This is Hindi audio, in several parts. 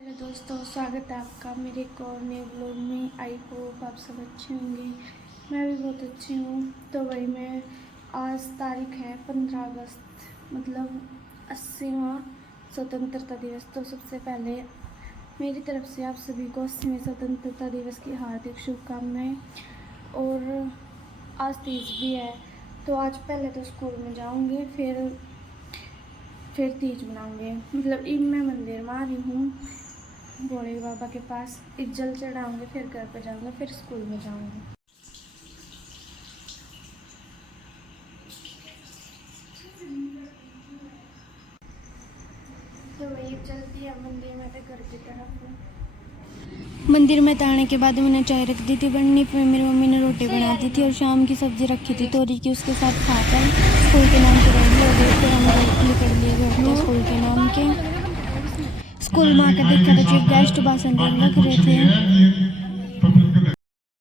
हेलो दोस्तों, स्वागत है आपका मेरे एक और नए ब्लॉग में। आई होप आप सब अच्छे होंगे। मैं भी बहुत अच्छी हूँ। तो वही मैं आज तारीख है 15 अगस्त, मतलब 80वां स्वतंत्रता दिवस। तो सबसे पहले मेरी तरफ से आप सभी को 80वें स्वतंत्रता दिवस की हार्दिक शुभकामनाएं। और आज तीज भी है, तो आज पहले तो स्कूल में जाऊँगी, फिर तीज मनाऊँगे। मतलब अब मैं मंदिर में आ रही हूँ भोले बाबा के पास, एक जल चढ़ाऊंगे, फिर घर पर जाऊंगा, फिर स्कूल में जाऊंगी। तो वही चलती है मंदिर में, तो घर की तरफ। मंदिर में आने के बाद मैंने चाय रख दी थी बननी, फिर मेरी मम्मी ने रोटी बना दी थी और शाम की सब्जी रखी थी तोरी की। उसके साथ खाकर स्कूल के नाम की रेडी हो गई। फिर हम निकल लिए घर पे स्कूल के नाम के। स्कूल में आकर देखा तो चीफ गेस्ट भाषण देने लग रहे थे।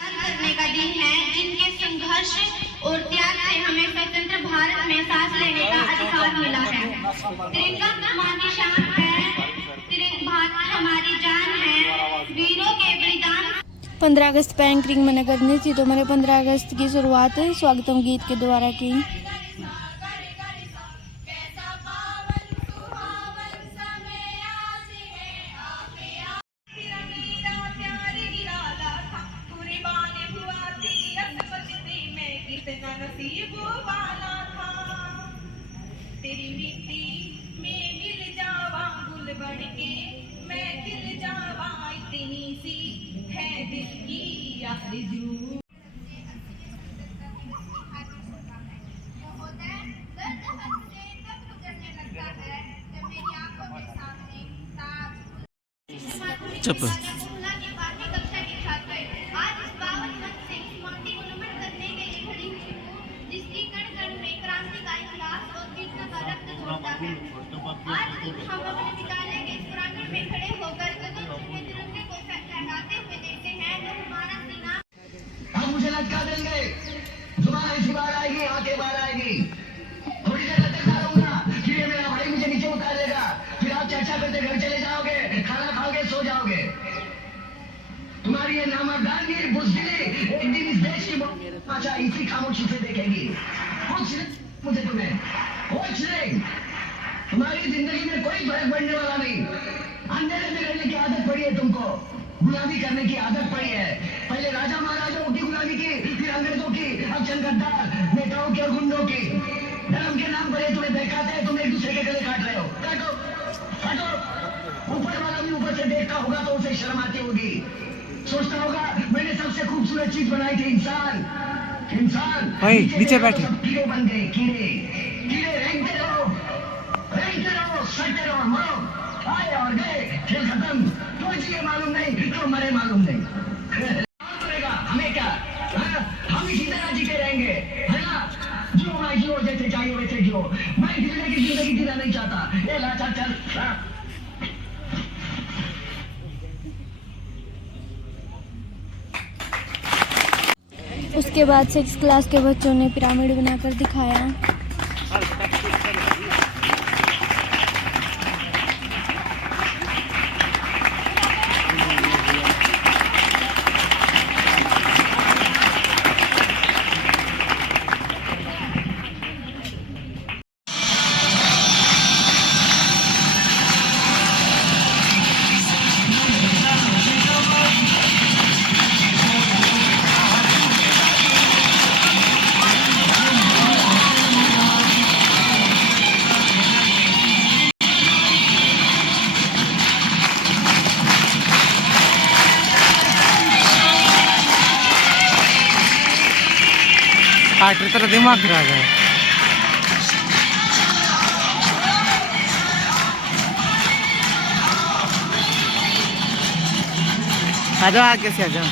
करने का दिन है, जिनके संघर्ष और त्याग से हमें स्वतंत्र भारत में सांस लेने का अधिकार मिला है। तिरंगा हमारी शान है, भारत हमारी जान है, वीरों के बलिदान। 15 अगस्त पे एंकरिंग मैंने करनी थी, तो मैंने 15 अगस्त की शुरुआत स्वागतम गीत के द्वारा की। तेरी मिट्टी में मिल जावा गुल बन के, मैं खिल जावा, इतनी सी है दिल की आरज़ू। चुप। जिसकी कण कण में क्रांति का इतिहास और वीरता का रक्त जोड़ता है। आज हम अपने विद्यालय के इस प्रांगण में खड़े होकर गगन में तिरंगे को फहराते हुए देखते हैं, तो हमारा सीना हम मुझे लटका देंगे, जुबान ऐसी बाहर आएगी, आंखें बाहर आएगी। थोड़ी देर लटकता रहूंगा, फिर ये मेरा भाई मुझे नीचे उतार लेगा, फिर आप चर्चा करते घर चले जाओगे, खाना खाओगे, सो जाओगे। तुम्हारी ये नामर्दानी, बुज़दिली एक दिन इस देश की भाषा इसी खामोशी से देखेगी। कुछ नहीं मुझे तुम्हें, कुछ नहीं। तुम्हारी जिंदगी में कोई फर्क पड़ने वाला नहीं। अंधेरे में रहने की आदत पड़ी है तुमको, गुलामी करने की आदत पड़ी है। पहले राजा महाराजाओं की गुलामी की, फिर अंग्रेजों की, अब चंद गद्दार नेताओं की और गुंडों की। धर्म के नाम पर ये तुम्हें दिखाते हैं, तुम एक दूसरे के गले काट रहे हो। काटो, काटो। ऊपर वाला भी ऊपर से देखता होगा तो उसे शर्म आती होगी, सोचता होगा मैंने सबसे खूबसूरत चीज बनाई थी, इंसान। इंसान नीचे बैठे कीड़े बन गए, कीड़े। कीड़े रेंगते रहो, सड़ते रहो, मरो। आए और गए, खेल खत्म। तो जिए मालूम नहीं, तो मरे मालूम नहीं। हमें क्या, हम इसी तरह जीते रहेंगे, है ना? जो मैं जियो, जैसे चाहिए वैसे जियो। मैं जिंदगी की जिंदगी जीना नहीं चाहता। ये लाचा चल। उसके बाद 6 क्लास के बच्चों ने पिरामिड बनाकर दिखाया। तेरा दिमाग खराब है। आ जाओ, आगे से आ जाओ।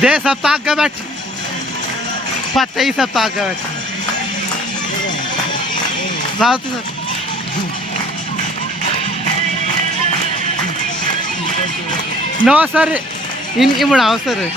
दे सब ताक के बैठ पत्ते ही सब ताक के बैठ नो सर इन बढ़ाओ सर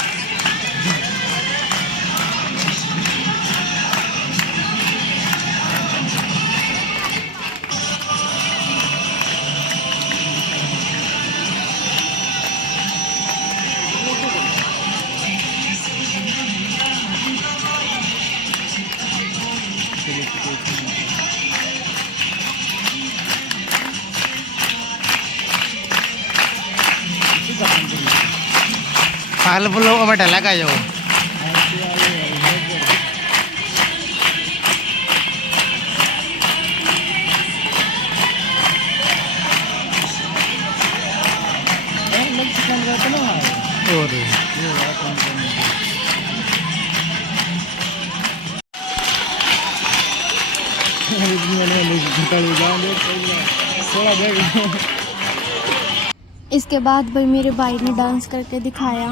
पागल बोलो अब डला का जाओ और इसके बाद भाई मेरे भाई ने डांस करके दिखाया।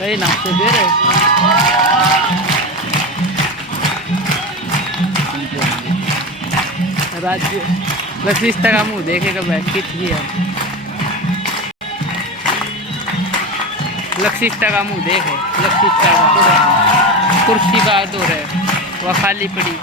कहीं नाश्ते दे रहे राज्य बस इस तरह मुँह देखेगा बैठ के थी है लक्षिष्टा का मुँह देखे लक्षिष्टा का कुर्सी का दो है वह खाली पड़ी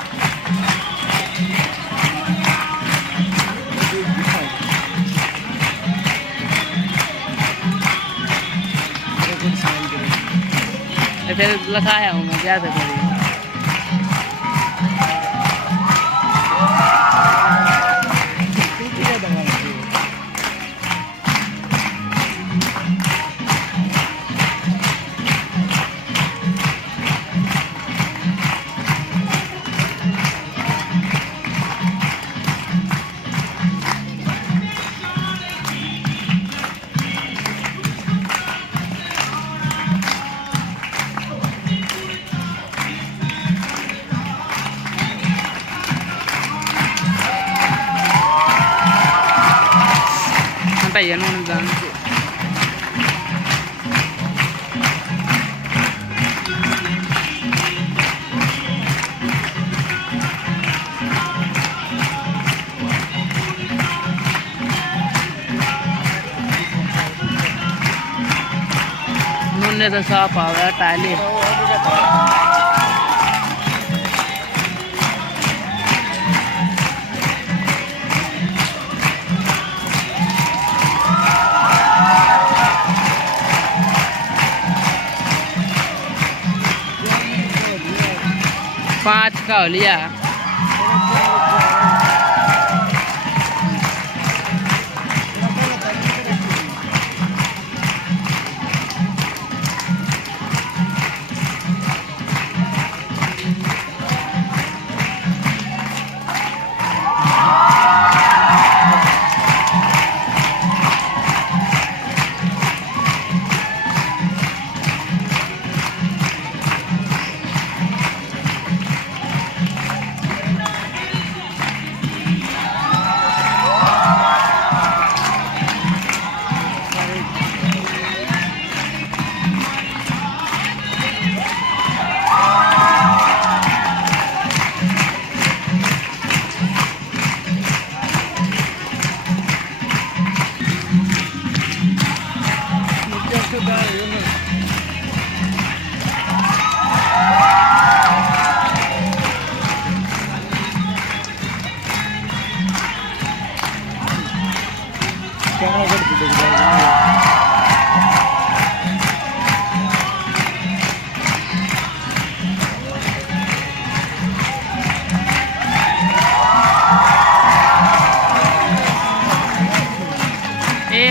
फिर लगाया हूँ मैं ज़्यादा करी भैया उन्होंने जान से उन्होंने तो साफ आ गया टाली पाँच का हो लिया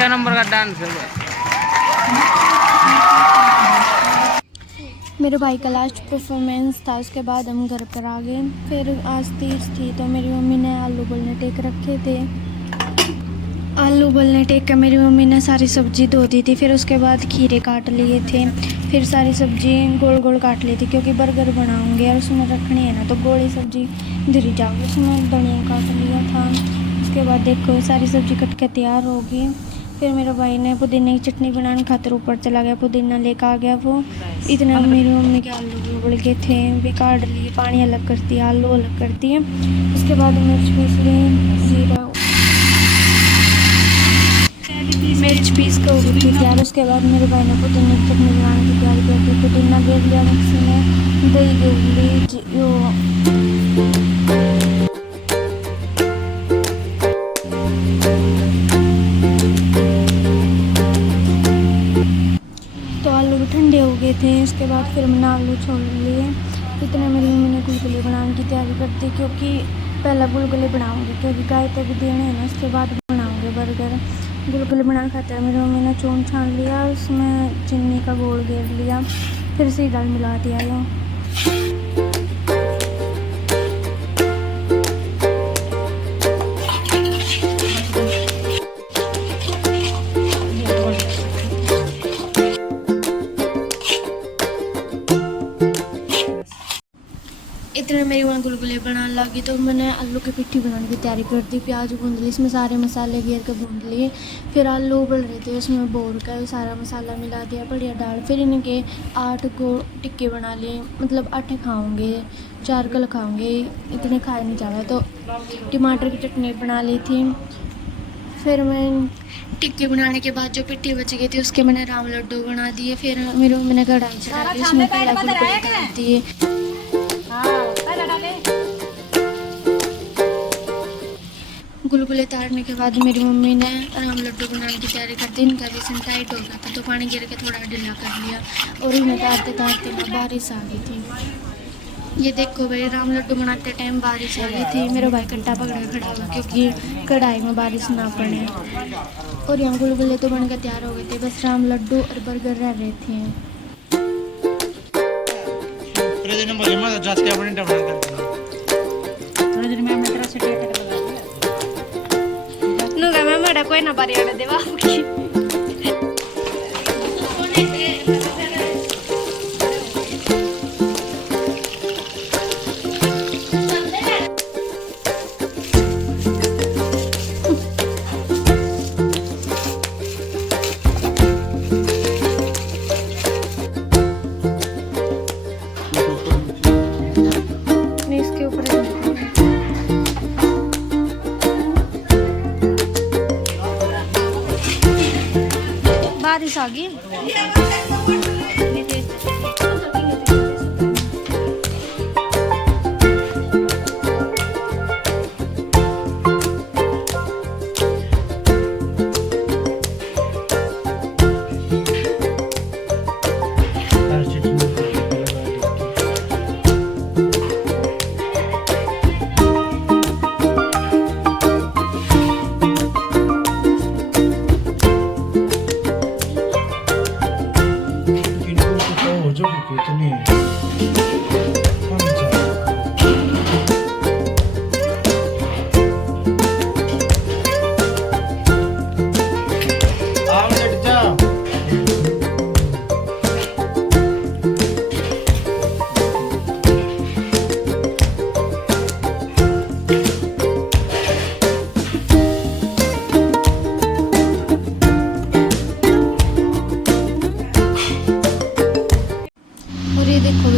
6 नंबर का डांस है वो। मेरे भाई का लास्ट परफॉर्मेंस था, उसके बाद हम घर पर आ गए। फिर आज तीज थी तो मेरी मम्मी ने आलू उबलने टेक रखे थे। आलू उबलने टेक कर मेरी मम्मी ने सारी सब्जी धो दी थी। फिर उसके बाद खीरे काट लिए थे। फिर सारी सब्जी गोल गोल काट ली थी क्योंकि बर्गर बनाऊंगे और उसमें रखनी है ना, तो गोली सब्जी धरी जाऊँगी। उसमें धनिया काट लिया था। उसके बाद देखो सारी सब्जी कट के तैयार होगी। फिर मेरे भाई ने पुदीने की चटनी बनाने खातिर ऊपर चला गया, पुदीना लेकर आ गया वो। इतना मेरी मम्मी के आलू उबल गए थे, भी काट लिए, पानी अलग करती है, आलू अलग करती है। उसके बाद मिर्च पीस ली, जीरा मिर्च पीस कर उड़ी थी तैयार। उसके बाद मेरे भाई ने पुदीने की चटनी बनाने की तैयारी कर दी। पुदीना घेर लिया मिक्सी में, दही घेर ली, तो आलू भी ठंडे हो गए थे। उसके बाद फिर मैंने आलू छोड़ लिए। इतने मेरी मम्मी ने गुलगुले बनाने की तैयारी कर दी क्योंकि पहला गुलगुले बनाऊंगी क्योंकि गाय तक देने हैं ना, उसके बाद बनाऊंगी बर्गर। गुलगुले बनाने खातिर मेरी मम्मी ने चून छान लिया, उसमें चीनी का घोल घेर लिया, फिर से दाल मिला दिया यो। इतने मेरी वहाँ गुलगुले बनाने लगी तो मैंने आलू की पिट्ठी बनाने की तैयारी कर दी। प्याज भून ली, इसमें सारे मसाले घेर के भून लिए। फिर आलू उबल रहे थे, उसमें बोर का सारा मसाला मिला दिया, बढ़िया डाल। फिर इनके 8 को टिक्के बना लिए, मतलब 8 खाऊंगे, 4 कल खाऊंगे, इतने खाए नहीं जा रहा। तो टमाटर की चटनी बना ली थी। फिर मैं टिक्के बनाने के बाद जो पिट्ठी बच गई थी उसके मैंने राम लड्डू बना दिए। फिर मेरी मम्मी ने कढ़ाई चढ़ा दी, उसमें पहला गुलगुले डाल दिए। गुलगुले तारने के बाद मेरी मम्मी ने राम लड्डू बनाने की तैयारी कर दी। इनका बेसन टाइट हो गया था तो पानी गिर के थोड़ा ढीला कर लिया और इन्हें तारते तारते ना बारिश आ गई थी। ये देखो भाई, राम लड्डू बनाते टाइम बारिश आ गई थी। मेरा भाई कट्टा पकड़ के खड़ा हुआ क्योंकि कढ़ाई में बारिश ना पड़े। और यहाँ गुलगुले तो बनकर तैयार हो गए थे, बस राम लड्डू और बर्गर रह रहे थे। कोई ना बारी आने देवा इसके ऊपर बारिश आ गई।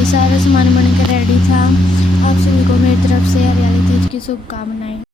सारा सामान बनकर रेडी था। आप सभी को मेरी तरफ से हरियाली तीज की शुभकामनाएं।